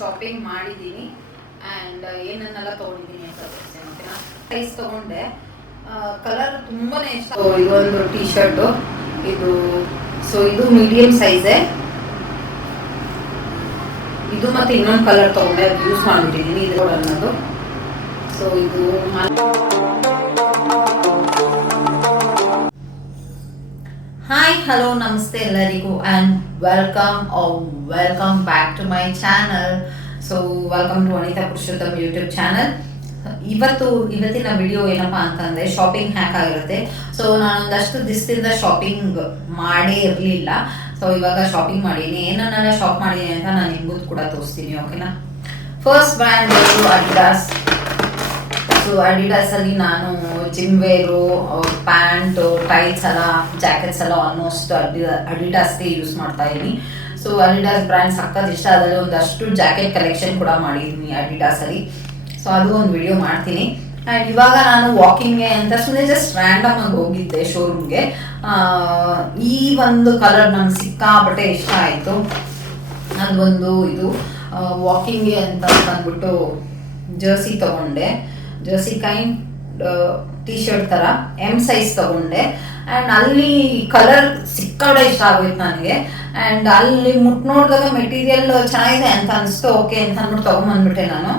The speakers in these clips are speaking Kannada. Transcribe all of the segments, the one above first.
ಶಾಪಿಂಗ್ ಮಾಡಿದ್ದೀನಿ ಆ್ಯಂಡ್ ಏನನ್ನೆಲ್ಲ ತೊಗೊಂಡಿದ್ದೀನಿ ಅಂತ ತೋರಿಸ್ತೀನಿ. ಓಕೆನಾ, ಸೈಜ್ ತೊಗೊಂಡೆ, ಕಲರ್ ತುಂಬಾ ಇಷ್ಟ. ಇದೊಂದು ಟೀ ಶರ್ಟು, ಇದು ಮೀಡಿಯಂ ಸೈಜೇ. ಇದು ಮತ್ತೆ ಇನ್ನೊಂದು ಕಲರ್ ತೊಗೊಂಡೆ, ಅದು ಯೂಸ್ ಮಾಡಿಬಿಟ್ಟಿದ್ದೀನಿ, ಇದು ಅನ್ನೋದು. ಸೊ ಇದು ಹಾಯ್ ಹಲೋ ನಮಸ್ತೆ ಎಲ್ಲರಿಗೂ and welcome back to my channel. So welcome to Vanitha Purushottam YouTube channel. ಇವತ್ತಿನ ವಿಡಿಯೋ ಏನಪ್ಪಾ ಅಂತಂದರೆ ಶಾಪಿಂಗ್ ಹ್ಯಾಕ್ ಆಗಿರುತ್ತೆ. ಸೊ ನಾನೊಂದಷ್ಟು ದಿವಸದಿಂದ ಶಾಪಿಂಗ್ ಮಾಡೇ ಇರಲಿಲ್ಲ. ಸೊ ಇವಾಗ ಶಾಪಿಂಗ್ ಮಾಡೀನಿ, ಏನನ್ನೆಲ್ಲ ಶಾಪ್ ಮಾಡೀನಿ ಅಂತ ನಾನು ನಿಮಗೂ ಕೂಡ ತೋರಿಸ್ತೀನಿ. ಓಕೆನಾ, ಫಸ್ಟ್ ಬ್ರ್ಯಾಂಡ್ ಅಡಿಡಾಸ್. ಸೊ ಅಡಿಡಾಸಲ್ಲಿ ನಾನು ಜಿಮ್ ವೇರು, ಪ್ಯಾಂಟು, ಟೈಟ್ಸ್ ಎಲ್ಲ, ಜಾಕೆಟ್ಸ್ ಎಲ್ಲ ಆಲ್ಮೋಸ್ಟ್ ಅಡಿಡಾಸ್ಗೆ ಯೂಸ್ ಮಾಡ್ತಾ ಇದ್ದೀನಿ. ಸೊ ಅಡಿಡಾಸ್ ಬ್ರ್ಯಾಂಡ್ ಸಕ್ಕತ್ ಇಷ್ಟ. ಅದರಲ್ಲಿ ಒಂದಷ್ಟು ಜಾಕೆಟ್ ಕಲೆಕ್ಷನ್ ಕೂಡ ಮಾಡಿದ್ದೀನಿ ಅಡಿಡಾಸಲ್ಲಿ. ಸೊ ಅದು ಒಂದು ವಿಡಿಯೋ ಮಾಡ್ತೀನಿ. ಆ್ಯಂಡ್ ಇವಾಗ ನಾನು ವಾಕಿಂಗ್ಗೆ ಅಂತ ಸುಮ್ಮನೆ ಜಸ್ಟ್ ರ್ಯಾಂಡಮ್ ಆಗಿ ಹೋಗಿದ್ದೆ ಶೋರೂಮ್ಗೆ. ಈ ಒಂದು ಕಲರ್ ನಂಗೆ ಸಿಕ್ಕಾಪಟ್ಟೆ ಇಷ್ಟ ಆಯಿತು. ಅದೊಂದು ಇದು ವಾಕಿಂಗ್ಗೆ ಅಂತ ಅಂದ್ಬಿಟ್ಟು ಜರ್ಸಿ ತೊಗೊಂಡೆ, ಜರ್ಸಿ ಕೈಂಡ್ ಟೀ ಶರ್ಟ್ ಥರ ಎಮ್ ಸೈಜ್ ತೊಗೊಂಡೆ. ಆ್ಯಂಡ್ ಅಲ್ಲಿ ಕಲರ್ ಸಿಕ್ಕಾಪಟ್ಟೆ ಇಷ್ಟ ಆಗೋಯ್ತು ನನಗೆ. ಆ್ಯಂಡ್ ಅಲ್ಲಿ ನೋಡಿದಾಗ ಮೆಟೀರಿಯಲ್ ಚೆನ್ನಾಗಿದೆ ಅಂತ ಅನಿಸ್ತು. ಓಕೆ ಅಂತ ಅಂದ್ಬಿಟ್ಟು ತೊಗೊಂಬಂದ್ಬಿಟ್ಟೆ ನಾನು.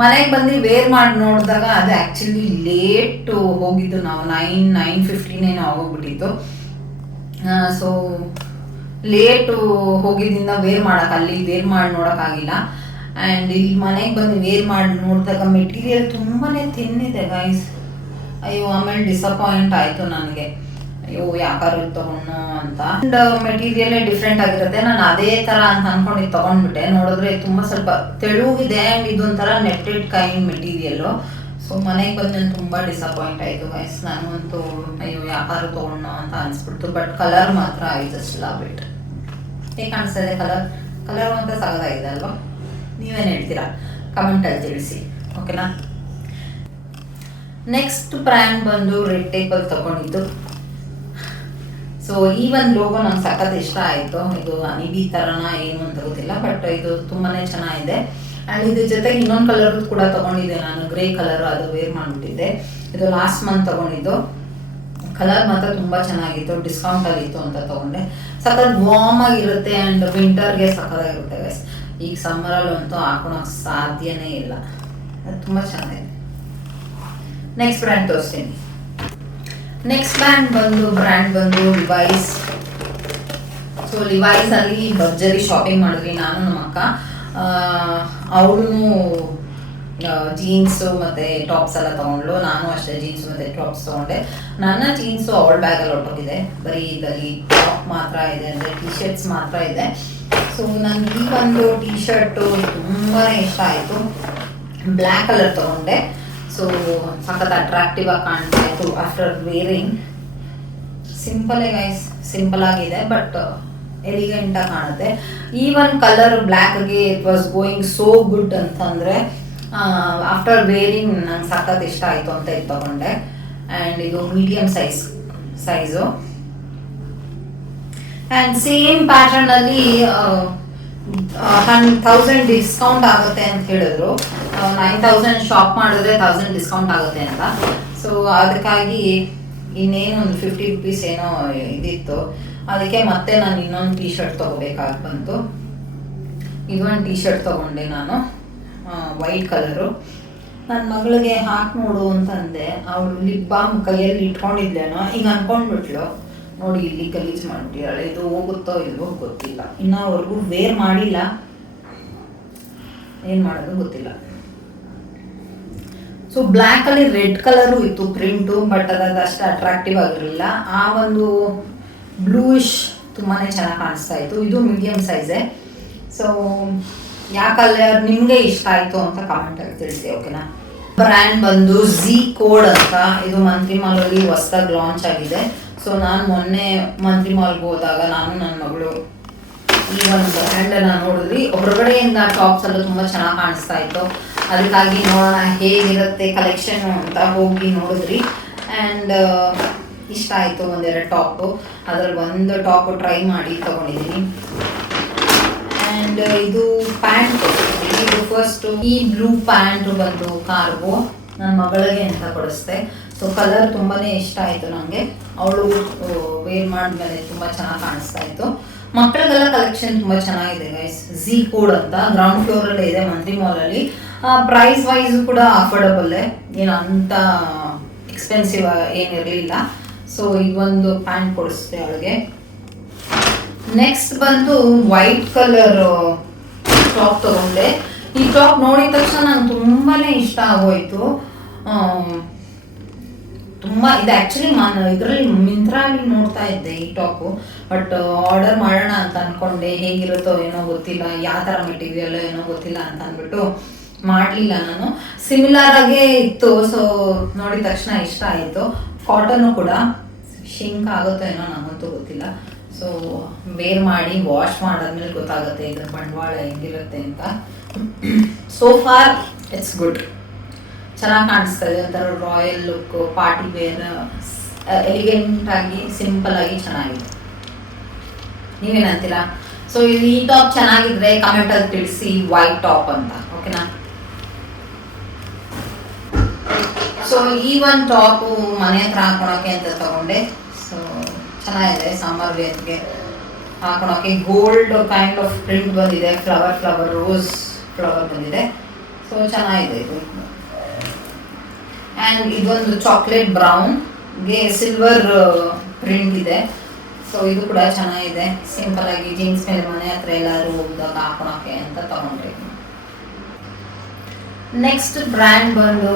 ಮನೆಗೆ ಬಂದು ವೇರ್ ಮಾಡಿ ನೋಡಿದಾಗ ಅದು ಆ್ಯಕ್ಚುಲಿ ಲೇಟು ಹೋಗಿದ್ದು, ನಾವು 9:15 ಆಗೋಗ್ಬಿಟ್ಟಿತ್ತು. ಸೊ ಲೇಟು ಹೋಗಿದ್ದರಿಂದ ವೇರ್ ಅಲ್ಲಿ ವೇರ್ ಮಾಡಿ ನೋಡೋಕ್ಕಾಗಿಲ್ಲ. ಆ್ಯಂಡ್ ಇಲ್ಲಿ ಮನೆಗೆ ಬಂದು ವೇರ್ ಮಾಡಿ ನೋಡಿದಾಗ ಮೆಟೀರಿಯಲ್ ತುಂಬಾ ತಿನ್ನಿದೆ ಗೈಸ್. ಅಯ್ಯೋ, ಆಮೇಲೆ ಡಿಸಪಾಯಿಂಟ್ ಆಯಿತು ನನಗೆ. ಅಯ್ಯೋ, ಯಾಕಾರು ತೊಗೊಂಡು ಅಂತ. ಆ್ಯಂಡ್ ಮೆಟೀರಿಯಲೇ ಡಿಫ್ರೆಂಟ್ ಆಗಿರುತ್ತೆ. ನಾನು ಅದೇ ಥರ ಅಂತ ಅಂದ್ಕೊಂಡು ತೊಗೊಂಡ್ಬಿಟ್ಟೆ. ನೋಡಿದ್ರೆ ತುಂಬ ಸ್ವಲ್ಪ ತೆಳುಗಿದೆ ಆ್ಯಂಡ್ ಇದೊಂಥರ ನೆಟ್ಟೆಡ್ ಕೈಂಡ್ ಮೆಟೀರಿಯಲ್ಲು. ಸೊ ಮನೆಗೆ ಬಂದ್ಮೇಲೆ ತುಂಬ ಡಿಸಪಾಯಿಂಟ್ ಆಯಿತು ಗೈಸ್. ನನಗಂತೂ ಅಯ್ಯೋ ಯಾಕಾರು ತೊಗೊಂಡು ಅಂತ ಅನಿಸ್ಬಿಡ್ತು. ಬಟ್ ಕಲರ್ ಮಾತ್ರ ಐ ಜಸ್ಟ್ ಲವ್ ಇಟ್. ಹೇಗೆ ಕಾಣಿಸ್ತಾ ಇದೆ ಕಲರ್ ಮಾತ್ರ ಸಗದಾಗಿದೆ ಅಲ್ವಾ? ನೀವೇನು ಹೇಳ್ತೀರಾ ಕಮೆಂಟಲ್ಲಿ ತಿಳಿಸಿ. ಓಕೆನಾ, ನೆಕ್ಸ್ಟ್ ಬ್ರ್ಯಾಂಡ್ ಬಂದು ರೆಡ್ ಟೇಪಲ್ ತೊಗೊಂಡಿದ್ದು. ಸೊ ಈ ಒಂದು ಲೋಗೋ ನಂಗೆ ಸಖತ್ ಇಷ್ಟ ಆಯಿತು. ಇದು ಅನಿಬಿ ಥರನ ಏನು ಅಂತ ಗೊತ್ತಿಲ್ಲ, ಬಟ್ ಇದು ತುಂಬಾ ಚೆನ್ನಾಗಿದೆ. ಆ್ಯಂಡ್ ಇದ್ರ ಜೊತೆಗೆ ಇನ್ನೊಂದು ಕಲರ್ ಕೂಡ ತೊಗೊಂಡಿದ್ದೆ ನಾನು, ಗ್ರೇ ಕಲರು. ಅದು ವೇರ್ ಮಾಡಿಬಿಟ್ಟಿದ್ದೆ. ಇದು ಲಾಸ್ಟ್ ಮಂತ್ ತೊಗೊಂಡಿದ್ದು. ಕಲರ್ ಮಾತ್ರ ತುಂಬ ಚೆನ್ನಾಗಿತ್ತು, ಡಿಸ್ಕೌಂಟಲ್ಲಿತ್ತು ಅಂತ ತೊಗೊಂಡೆ. ಸಖತ್ ವಾರ್ಮ್ ಆಗಿರುತ್ತೆ ಆ್ಯಂಡ್ ವಿಂಟರ್ಗೆ ಸಖತ್ತಾಗಿರುತ್ತೆ ಗೈಸ್. ಈಗ ಸಮ್ಮರಲ್ಲಂತೂ ಹಾಕೊಳಕ್ಕೆ ಸಾಧ್ಯನೇ ಇಲ್ಲ. ಅದು ತುಂಬ ಚೆನ್ನಾಗಿದೆ. ನೆಕ್ಸ್ಟ್ ಬ್ರ್ಯಾಂಡ್ ತೋರಿಸ್ತೀನಿ. ನೆಕ್ಸ್ಟ್ ಬ್ರ್ಯಾಂಡ್ ಬಂದು ಲಿವೈಸ್. ಸೊ ಲಿವೈಸಲ್ಲಿ ಭರ್ಜರಿ ಶಾಪಿಂಗ್ ಮಾಡಿದ್ವಿ ನಾನು ನಮ್ಮ ಅಕ್ಕ. ಅವಳು ಜೀನ್ಸು ಮತ್ತು ಟಾಪ್ಸ್ ಎಲ್ಲ ತೊಗೊಂಡ್ಳು. ನಾನು ಅಷ್ಟೇ ಜೀನ್ಸು ಮತ್ತು ಟಾಪ್ಸ್ ತೊಗೊಂಡೆ. ನನ್ನ ಜೀನ್ಸು ಅವಳ ಬ್ಯಾಗಲ್ಲಿ ಹೊರಟೋಗಿದೆ. ಬರೀ ಇದರಲ್ಲಿ ಟಾಪ್ ಮಾತ್ರ ಇದೆ, ಅಂದರೆ ಟಿ ಶರ್ಟ್ಸ್ ಮಾತ್ರ ಇದೆ. ಸೊ ನನಗೆ ಈ ಒಂದು ಟೀ ಶರ್ಟು ತುಂಬಾ ಇಷ್ಟ ಆಯಿತು. ಬ್ಲ್ಯಾಕ್ ಕಲರ್ ತೊಗೊಂಡೆ. ಸೊ ಸಖತ್ ಅಟ್ರಾಕ್ಟಿವ್ ಆಗಿ ಕಾಣ್ತಾ ಇತ್ತು ಆಫ್ಟರ್ ವೇರಿಂಗ್. ಸಿಂಪಲೇ ಗೈಸ್, ಸಿಂಪಲ್ ಆಗಿದೆ ಬಟ್ ಎಲಿಗೆಂಟಾಗಿ ಕಾಣುತ್ತೆ. ಈ ಒಂದು ಕಲರ್ ಬ್ಲ್ಯಾಕ್ಗೆ it was going so good ಅಂತಂದರೆ ಆಫ್ಟರ್ ವೇರಿಂಗ್ ನಂಗೆ ಸಖತ್ ಇಷ್ಟ ಆಯಿತು ಅಂತ ಇದು ತೊಗೊಂಡೆ. ಆ್ಯಂಡ್ ಇದು ಮೀಡಿಯಮ್ ಸೈಜು. ಆ್ಯಂಡ್ ಸೇಮ್ ಪ್ಯಾಟರ್ನಲ್ಲಿ 1000 ಡಿಸ್ಕೌಂಟ್ ಆಗುತ್ತೆ ಅಂತ ಹೇಳಿದ್ರು. 9000 ಶಾಪ್ ಮಾಡಿದ್ರೆ 1000 ಡಿಸ್ಕೌಂಟ್ ಆಗುತ್ತೆ ಅಂತ. ಸೊ ಅದಕ್ಕಾಗಿ ಇನ್ನೇನು ಒಂದು 50 ರೂಪೀಸ್ ಏನೋ ಇದಿತ್ತು. ಅದಕ್ಕೆ ಮತ್ತೆ ನಾನು ಇನ್ನೊಂದು ಟೀ ಶರ್ಟ್ ತೊಗೋಬೇಕಾಗಿ ಬಂತು. ಇದೊಂದು ಟೀ ಶರ್ಟ್ ತೊಗೊಂಡೆ ನಾನು, ವೈಟ್ ಕಲರು. ನನ್ನ ಮಗಳಿಗೆ ಹಾಕಿ ನೋಡು ಅಂತಂದೆ. ಅವಳು ಲಿಪ್ ಬಾಮ್ ಕೈಯಲ್ಲಿ ಇಟ್ಕೊಂಡಿದ್ಲೇನೋ, ಈಗ ಅಂದ್ಕೊಂಡ್ಬಿಟ್ಲು. ನೋಡಿ ಇಲ್ಲಿ ಗಲೀಜು ಮಾಡಿಬಿಟ್ಟಿದ್ದಾಳೆ. ಇದು ಹೋಗುತ್ತೋ ಇಲ್ವೋ ಗೊತ್ತಿಲ್ಲ, ಇನ್ನೂವರೆಗೂ ವೇರ್ ಮಾಡಿಲ್ಲ. ಏನು ಮಾಡೋದು ಗೊತ್ತಿಲ್ಲ. ಸೊ ಬ್ಲ್ಯಾಕಲ್ಲಿ ರೆಡ್ ಕಲರು ಇತ್ತು ಪ್ರಿಂಟು, ಬಟ್ ಅದು ಅಷ್ಟು ಅಟ್ರಾಕ್ಟಿವ್ ಆಗಿರಲಿಲ್ಲ. ಆ ಒಂದು ಬ್ಲೂಯಿಶ್ ತುಂಬಾ ಚೆನ್ನಾಗಿ ಕಾಣಿಸ್ತಾ ಇತ್ತು. ಇದು ಮೀಡಿಯಮ್ ಸೈಜೇ. ಸೊ ಯಾವ ಕಲರ್ ನಿಮಗೆ ಇಷ್ಟ ಆಯಿತು ಅಂತ ಕಮೆಂಟಲ್ಲಿ ತಿಳಿಸಿ. ಓಕೆನಾ, ಬ್ರ್ಯಾಂಡ್ ಬಂದು ಝೀ ಕೋಡ್ ಅಂತ. ಇದು ಮಂತ್ರಿ ಮಾಲಲ್ಲಿ ಹೊಸದಾಗಿ ಲಾಂಚ್ ಆಗಿದೆ. ಸೊ ನಾನು ಮೊನ್ನೆ ಮಂತ್ರಿ ಮಾಲ್ಗೆ ಹೋದಾಗ ನಾನು ನನ್ನ ಮಗಳು ಈ ಒಂದು ಬ್ರ್ಯಾಂಡನ್ನು ನೋಡಿದ್ವಿ. ಹೊರಗಡೆಯಿಂದ ಟಾಪ್ಸ್ ಎಲ್ಲ ತುಂಬ ಚೆನ್ನಾಗಿ ಕಾಣಿಸ್ತಾ ಇತ್ತು. ಅದಕ್ಕಾಗಿ ನೋಡೋಣ ಹೇಗಿರುತ್ತೆ ಕಲೆಕ್ಷನ್ ಅಂತ ಹೋಗಿ ನೋಡಿದ್ರಿ. ಆ್ಯಂಡ್ ಇಷ್ಟ ಆಯಿತು ಒಂದೆರಡು ಟಾಪು. ಅದರಲ್ಲಿ ಒಂದು ಟಾಪು ಟ್ರೈ ಮಾಡಿ ತೊಗೊಂಡಿದ್ದೀನಿ. ಆ್ಯಂಡ್ ಇದು ಪ್ಯಾಂಟ್, ಈ ಫಸ್ಟ್ ಈ ಬ್ಲೂ ಪ್ಯಾಂಟ್ ಬಂದು ಕಾರ್ಗೋ ನನ್ನ ಮಗಳಿಗೆ ಅಂತ ಕೊಡಿಸ್ದೆ. ಸೊ ಕಲರ್ ತುಂಬಾ ಇಷ್ಟ ಆಯಿತು ನನಗೆ. ಅವಳು ವೇರ್ ಮಾಡಿದ್ಮೇಲೆ ತುಂಬ ಚೆನ್ನಾಗಿ ಕಾಣಿಸ್ತಾ ಇತ್ತು. ಮಕ್ಕಳಿಗೆಲ್ಲ ಕಲೆಕ್ಷನ್ ತುಂಬ ಚೆನ್ನಾಗಿದೆ ಗೈಸ್. ಝೀ ಕೋಡ್ ಅಂತ ಗ್ರೌಂಡ್ ಫ್ಲೋರಲ್ಲೇ ಇದೆ ಮಂತ್ರಿ ಮಾಲಲ್ಲಿ. ಪ್ರೈಸ್ ವೈಸ್ ಕೂಡ ಅಫೋರ್ಡಬಲ್ಲೇ, ಏನು ಅಂತ ಎಕ್ಸ್ಪೆನ್ಸಿವ್ ಏನಿರಲಿಲ್ಲ. ಸೊ ಇದೊಂದು ಪ್ಯಾಂಟ್ ಕೊಡಿಸ್ದೆ ಅವಳಿಗೆ. ನೆಕ್ಸ್ಟ್ ಬಂದು ವೈಟ್ ಕಲರ್ ಟಾಪ್ ತಗೊಂಡೆ. ಈ ಟಾಪ್ ನೋಡಿದ ತಕ್ಷಣ ನಂಗೆ ತುಂಬಾ ಇಷ್ಟ ಆಗೋಯ್ತು. ತುಂಬ ಇದು ಆ್ಯಕ್ಚುಲಿ ಇದರಲ್ಲಿ ಮಿಂತ್ರಲ್ಲಿ ನೋಡ್ತಾ ಇದ್ದೆ ಈ ಟಾಪು, ಬಟ್ ಆರ್ಡರ್ ಮಾಡೋಣ ಅಂತ ಅಂದ್ಕೊಂಡೆ. ಹೇಗಿರುತ್ತೋ ಏನೋ ಗೊತ್ತಿಲ್ಲ, ಯಾವ ಥರ ಮೆಟೀರಿಯಲ್ ಏನೋ ಗೊತ್ತಿಲ್ಲ ಅಂತ ಅಂದ್ಬಿಟ್ಟು ಮಾಡಲಿಲ್ಲ ನಾನು. ಸಿಮಿಲರ್ ಆಗೇ ಇತ್ತು. ಸೊ ನೋಡಿದ ತಕ್ಷಣ ಇಷ್ಟ ಆಯಿತು. ಕಾಟನ್ನು ಕೂಡ ಶಿಂಕ್ ಆಗುತ್ತೋ ಏನೋ ನನಗಂತೂ ಗೊತ್ತಿಲ್ಲ. ಸೊ ವೇರ್ ಮಾಡಿ ವಾಶ್ ಮಾಡಾದ್ಮೇಲೆ ಗೊತ್ತಾಗುತ್ತೆ ಇದ್ರ ಬಂಡವಾಳ ಹೆಂಗಿರುತ್ತೆ ಅಂತ. ಸೋ ಫಾರ್ ಇಟ್ಸ್ ಗುಡ್, ಚೆನ್ನಾಗಿ ಕಾಣಿಸ್ತದೆ. ಒಂಥರ royal look, party wear, elegant ಆಗಿ ಸಿಂಪಲ್ ಆಗಿ ಚೆನ್ನಾಗಿದೆ. ನೀವೇನಂತೀರಾ? ಸೊ ಈ ಟಾಪ್ ಚೆನ್ನಾಗಿದ್ರೆ ಕಮೆಂಟಲ್ಲಿ ತಿಳಿಸಿ ವೈಟ್ ಟಾಪ್ ಅಂತ, ಓಕೆನಾ? ಸೊ ಈ ಒಂದು ಟಾಪು ಮನೆ ಹತ್ರ ಹಾಕೊಳಕ್ಕೆ ಅಂತ ತಗೊಂಡೆ. ಸೊ ಚೆನ್ನಾಗಿದೆ, ಸಮ್ಮರ್ ವೇರ್ಗೆ ಹಾಕೊಳಕ್ಕೆ. ಗೋಲ್ಡ್ ಕೈಂಡ್ ಆಫ್ ಪ್ರಿಂಟ್ ಬಂದಿದೆ, ಫ್ಲವರ್ ರೋಸ್ ಫ್ಲವರ್ ಬಂದಿದೆ. ಸೊ ಚೆನ್ನಾಗಿದೆ ಇದು. ಆ್ಯಂಡ್ ಇದೊಂದು ಚಾಕ್ಲೇಟ್ ಬ್ರೌನ್ಗೆ ಸಿಲ್ವರ್ ಪ್ರಿಂಟ್ ಇದೆ. ಸೊ ಇದು ಕೂಡ ಚೆನ್ನಾಗಿದೆ. ಸಿಂಪಲ್ ಆಗಿ ಜೀನ್ಸ್ ಮೇಲೆ ಮನೆ ಹತ್ರ ಎಲ್ಲರೂ ಹೋಗಿದಾಗ ಹಾಕೊಳಕ್ಕೆ ಅಂತ ತಗೊಂಡ್ರೆ. ನೆಕ್ಸ್ಟ್ ಬ್ರ್ಯಾಂಡ್ ಬಂದು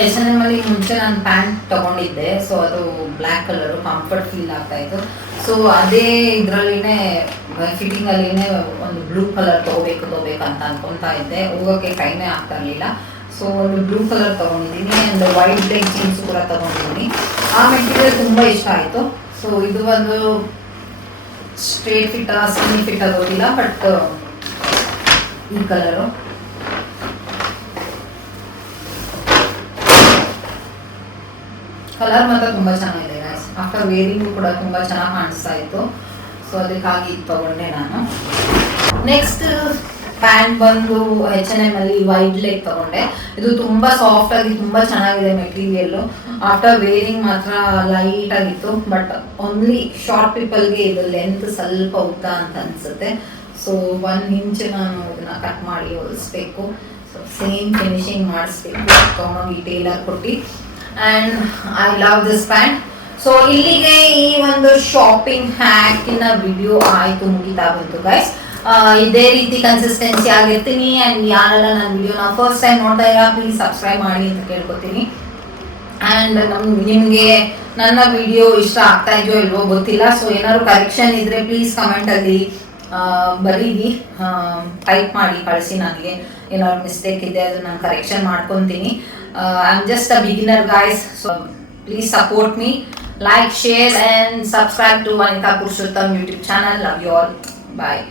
H&M ಅಲ್ಲಿ ಮುಂಚೆ ನಾನು ಪ್ಯಾಂಟ್ ತಗೊಂಡಿದ್ದೆ. ಸೊ ಅದು ಬ್ಲ್ಯಾಕ್ ಕಲರು, ಕಂಫರ್ಟ್ ಫೀಲ್ ಆಗ್ತಾ ಇತ್ತು. ಸೊ ಅದೇ ಇದರಲ್ಲಿನೇ ಫಿಟ್ಟಿಂಗಲ್ಲಿನೇ ಒಂದು ಬ್ಲೂ ಕಲರ್ ತಗೋಬೇಕು ಅಂತ ಅನ್ಕೊತಾ ಇದ್ದೆ. ಹೋಗೋಕ್ಕೆ ಟೈಮೇ ಆಗ್ತಾ ಇರಲಿಲ್ಲ. ಸೊ ಒಂದು ಬ್ಲೂ ಕಲರ್ ತೊಗೊಂಡಿದ್ದೀನಿ. ಆ್ಯಂಡ್ ವೈಟ್ ಲೆಗ್ ಜೀನ್ಸ್ ಕೂಡ ತೊಗೊಂಡಿದ್ದೀನಿ. ಆ ಮೆಟೀರಿಯಲ್ ತುಂಬ ಇಷ್ಟ ಆಯಿತು. ಸೊ ಇದು ಒಂದು ಸ್ಟ್ರೇಟ್ ಫಿಟ್ ಸ್ಕಿನಿ ಫಿಟ್ ಆಗೋದಿಲ್ಲ, ಬಟ್ ಈ ಕಲರು ಮಾತ್ರ ತುಂಬ ಚೆನ್ನಾಗಿದೆ ಗೈಸ್. ಆಫ್ಟರ್ ವೇರಿಂಗು ಕೂಡ ತುಂಬ ಚೆನ್ನಾಗಿ ಕಾಣಿಸ್ತಾ ಇತ್ತು. ಸೊ ಅದಕ್ಕಾಗಿ ತಗೊಂಡೆ ನಾನು. ನೆಕ್ಸ್ಟ್ ಪ್ಯಾಂಟ್ ಬಂದು H&M ಅಲ್ಲಿ ವೈಡ್ ಲೆಗ್ ತಗೊಂಡೆ. ಇದು ತುಂಬ ಸಾಫ್ಟ್ ಆಗಿ ತುಂಬ ಚೆನ್ನಾಗಿದೆ ಮೆಟೀರಿಯಲ್ಲು. ಆಫ್ಟರ್ ವೇರಿಂಗ್ ಮಾತ್ರ ಲೈಟ್ ಆಗಿತ್ತು, ಬಟ್ ಓನ್ಲಿ ಶಾರ್ಟ್ ಪೀಪಲ್ಗೆ ಇದು ಲೆಂತ್ ಸ್ವಲ್ಪ ಉದ್ದ ಅಂತ ಅನಿಸುತ್ತೆ. ಸೊ 1 ಇಂಚ್ ನಾನು ಇದನ್ನ ಕಟ್ ಮಾಡಿ ಹೊಲಿಸ್ಬೇಕು. ಸೊ ಸೇಮ್ ಫಿನಿಶಿಂಗ್ ಮಾಡಿಸ್ಬೇಕು ತೊಗೊಂಡೋಗಿ ಟೇಲರ್ ಕೊಟ್ಟು. And I love this pant. So ಇಲ್ಲಿಗೆ ಈ ಒಂದು ಶಾಪಿಂಗ್ ಹ್ಯಾಕಿನ ವಿಡಿಯೋ ಆಯಿತು, ಮುಗಿತಾ ಬಂತು ಗೈಸ್. ಇದೇ ರೀತಿ ಕನ್ಸಿಸ್ಟೆನ್ಸಿ ಆಗಿರ್ತೀನಿ. ಆ್ಯಂಡ್ ಯಾರೆಲ್ಲ ನನ್ನ ವಿಡಿಯೋನ ಫಸ್ಟ್ ಟೈಮ್ ನೋಡ್ತಾ ಇರೋ ಪ್ಲೀಸ್ ಸಬ್ಸ್ಕ್ರೈಬ್ ಮಾಡಿ ಅಂತ ಕೇಳ್ಕೊತೀನಿ. ಆ್ಯಂಡ್ ನಿಮಗೆ ನನ್ನ ವಿಡಿಯೋ ಇಷ್ಟ ಆಗ್ತಾ ಇದೆಯೋ ಇಲ್ವೋ ಗೊತ್ತಿಲ್ಲ. ಸೊ ಏನಾದ್ರು ಕರೆಕ್ಷನ್ ಇದ್ದರೆ ಪ್ಲೀಸ್ ಕಮೆಂಟಲ್ಲಿ ಬರೀರಿ, ಟೈಪ್ ಮಾಡಿ ಕಳಿಸಿ. ನನಗೆ ಏನಾದ್ರು ಮಿಸ್ಟೇಕ್ ಇದೆ ಅದು ನಾನು ಕರೆಕ್ಷನ್ ಮಾಡ್ಕೊತೀನಿ. I am just a beginner guys. So please support me, like, share and subscribe to Vanitha Purushottam YouTube channel. Love you all. Bye.